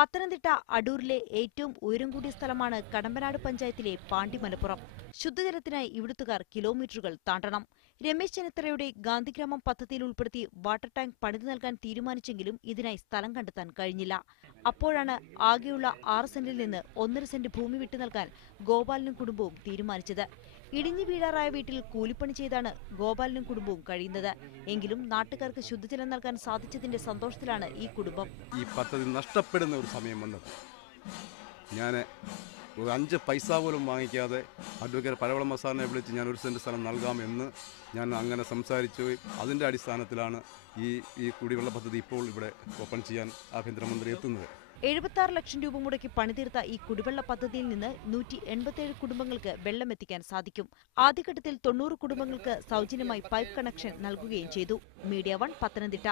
പത്തനംതിട്ട അടൂരിലെ ഏറ്റവും ഉയരം കൂടിയ സ്ഥലമാണ് കടമ്പനാട് പഞ്ചായത്തിലെ പാണ്ടിമലപ്പുറം. ശുദ്ധജലത്തിനായി ഇവിടുത്തുകാർ കിലോമീറ്ററുകൾ താണ്ടണം. രമേശ് ചെന്നിത്തലയുടെ ഗാന്ധിഗ്രാമം പദ്ധതിയിൽ ഉൾപ്പെടുത്തി വാട്ടർ ടാങ്ക് പണിതു നൽകാൻ തീരുമാനിച്ചെങ്കിലും ഇതിനായി സ്ഥലം കണ്ടെത്താൻ കഴിഞ്ഞില്ല. അപ്പോഴാണ് ആകെയുള്ള 6 സെന്റിൽ നിന്ന് 1.5 സെന്റ് ഭൂമി വിട്ടു നൽകാൻ ഗോപാലനും കുടുംബവും തീരുമാനിച്ചത്. ഇടിഞ്ഞു വീഴാറായ വീട്ടിൽ കൂലിപ്പണി ചെയ്താണ് ഗോപാലനും കുടുംബവും കഴിയുന്നത്. എങ്കിലും നാട്ടുകാർക്ക് ശുദ്ധജലം നൽകാൻ സാധിച്ചതിന്റെ സന്തോഷത്തിലാണ് ഈ കുടുംബം. ഈ പദ്ധതി നഷ്ടപ്പെടുന്ന ഒരു സമയം വന്നത് ഞാൻ ഒരു 5 പൈസ പോലും വാങ്ങിക്കാതെ അഡ്വക്കേറ്റ് പരവളമ്മ സാറിനെ വിളിച്ച് ഞാൻ 1 സെന്റ് സ്ഥലം നൽകാമെന്ന് ഞാൻ അങ്ങനെ സംസാരിച്ചു. അതിൻ്റെ അടിസ്ഥാനത്തിലാണ് ഈ കുടിവെള്ള പദ്ധതി ഇപ്പോൾ ഇവിടെ ഓപ്പൺ ചെയ്യാൻ ആഭ്യന്തരമന്ത്രി എത്തുന്നത്. 76 ലക്ഷം രൂപ മുടക്കി പണിതീർത്ത ഈ കുടിവെള്ള പദ്ധതിയിൽ നിന്ന് 187 കുടുംബങ്ങൾക്ക് വെള്ളമെത്തിക്കാൻ സാധിക്കും. ആദ്യഘട്ടത്തിൽ 90 കുടുംബങ്ങൾക്ക് സൗജന്യമായി പൈപ്പ് കണക്ഷൻ നൽകുകയും ചെയ്തു. മീഡിയ 1 പത്തനംതിട്ട.